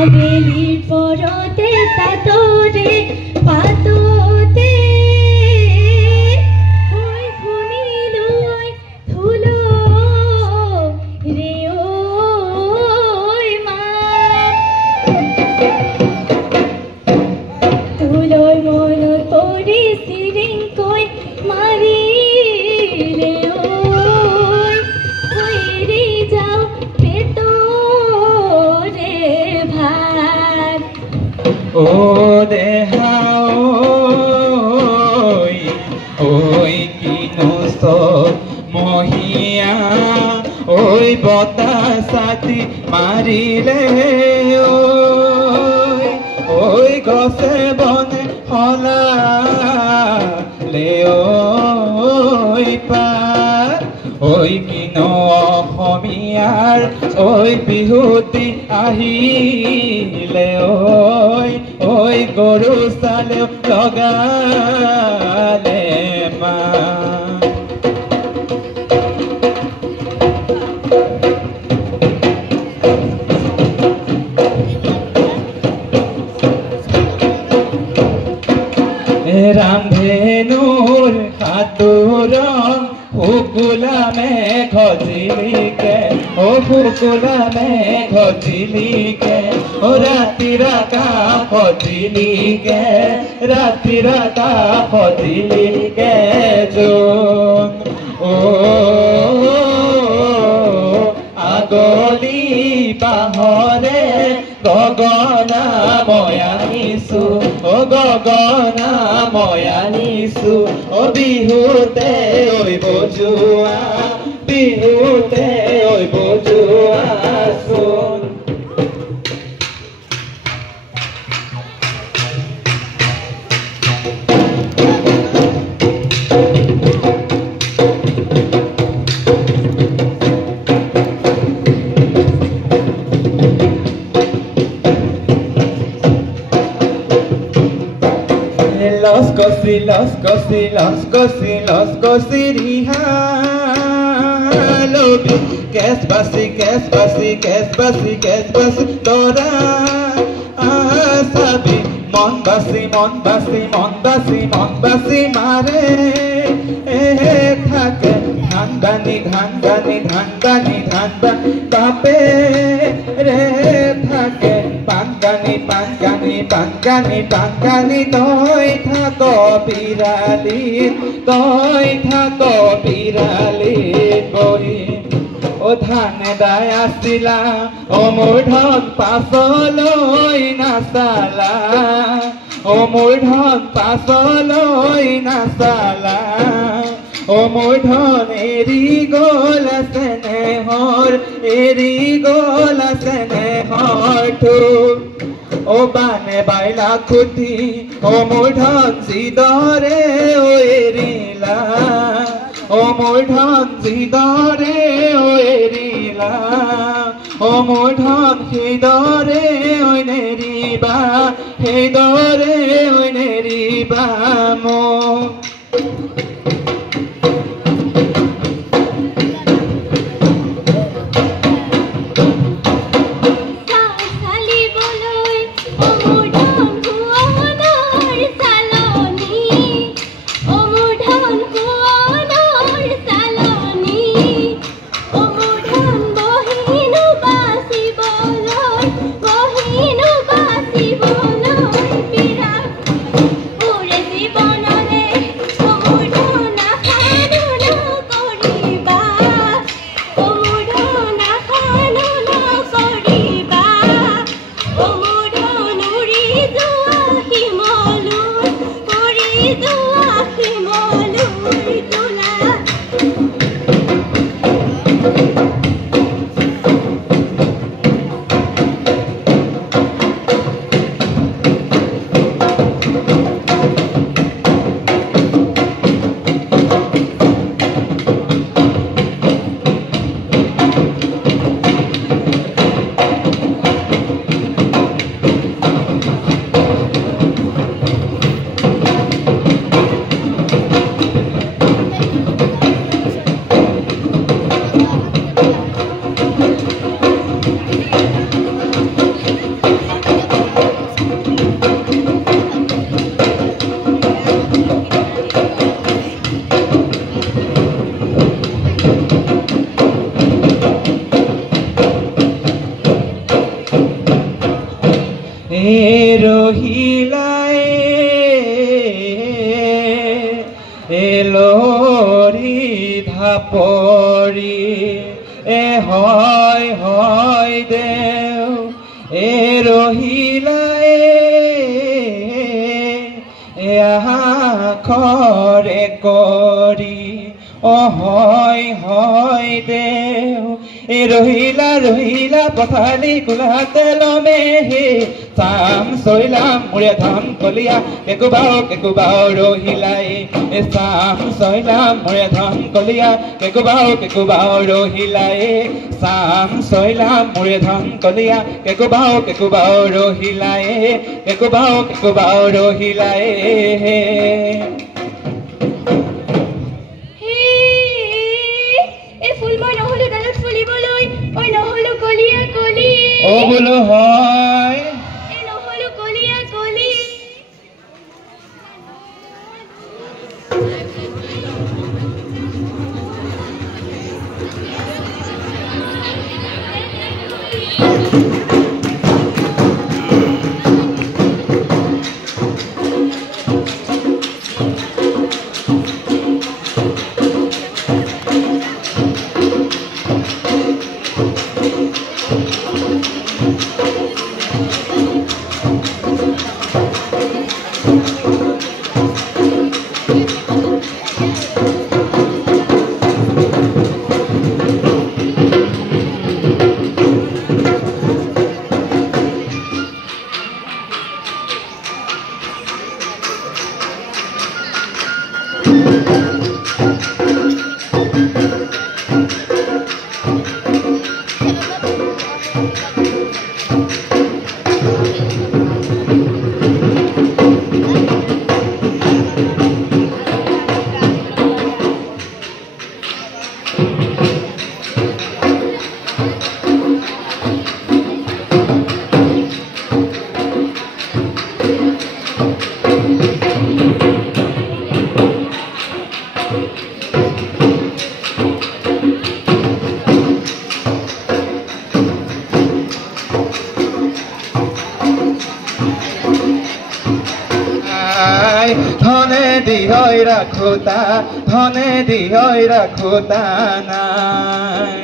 আবেলির পরতে তাতরে পাততে ওই ধুনিল ধুলো রে ওই মা ধুলোয় মন পরে সিরিং কই মারি রে ওই রে যাও পেটো রে ভাত ও দেহা ওই কিনুস মহিয়া ওই বতাসাতি মারিলে ওই গছে বনে হলা লে ওই পাত ওই কিনো অসমীয়াৰ ওই বিহুতি আহিলে ওই গৰু চালেও লগালে মা ৰামধেনুৰ সাঁতোৰং শুকুলা মেঘ জিলিকে শুকুলা মেঘ জিলিকে ৰাতিৰ আকাশ জিলিকে ৰাতিৰ আকাশ জিলিকে জোন আগলি বাহৰে গগনা মই আনিছো গগনা মই আনিছো বিহুতে ঐ বজোৱা বিহুতে ঐ বজোৱা চোন Los cosirija lobi kes basi tora asabi mon basi mare thake dhan bani tape re thake pangani তই থাক পিৰালিত বহি ও ধানে দাই আছিলা ও মোৰ ধন পাছলৈ নাচালা ও মোৰ ধন পাছলৈ নাচালা ও মোৰ ধন এৰি গ'ল চেনেহৰ ঠোক ও বানে বাইলা খুটি ও মোৰ ধন যিদৰে এৰিলা ও মোৰ ধন যিদৰে এৰিলা ও মোৰ ধন সেইদৰে নেৰিবা মোক জীবনৰে ৰহিলাই এলৰি ধাপৰি হয় হয় দেও ৰহিলাই আখৰে কৰি হয় হয় দেও ৰহিলা ৰহিলা পথালি কোলা তেলমে হে চাম চৈলাম মোৰে ধন কলিয়া কেকুবাও ৰহিলাই চাম চৈলাম মোৰে ধন কলিয়া কেকুবাও ৰহিলাই চাম চৈলাম মোৰে ধন কলিয়া কেকুবাও ৰহিলাই কেকুবাও ৰহিলাই ও বোলো হয় ধনে দিহৈ ৰাখোতা নাই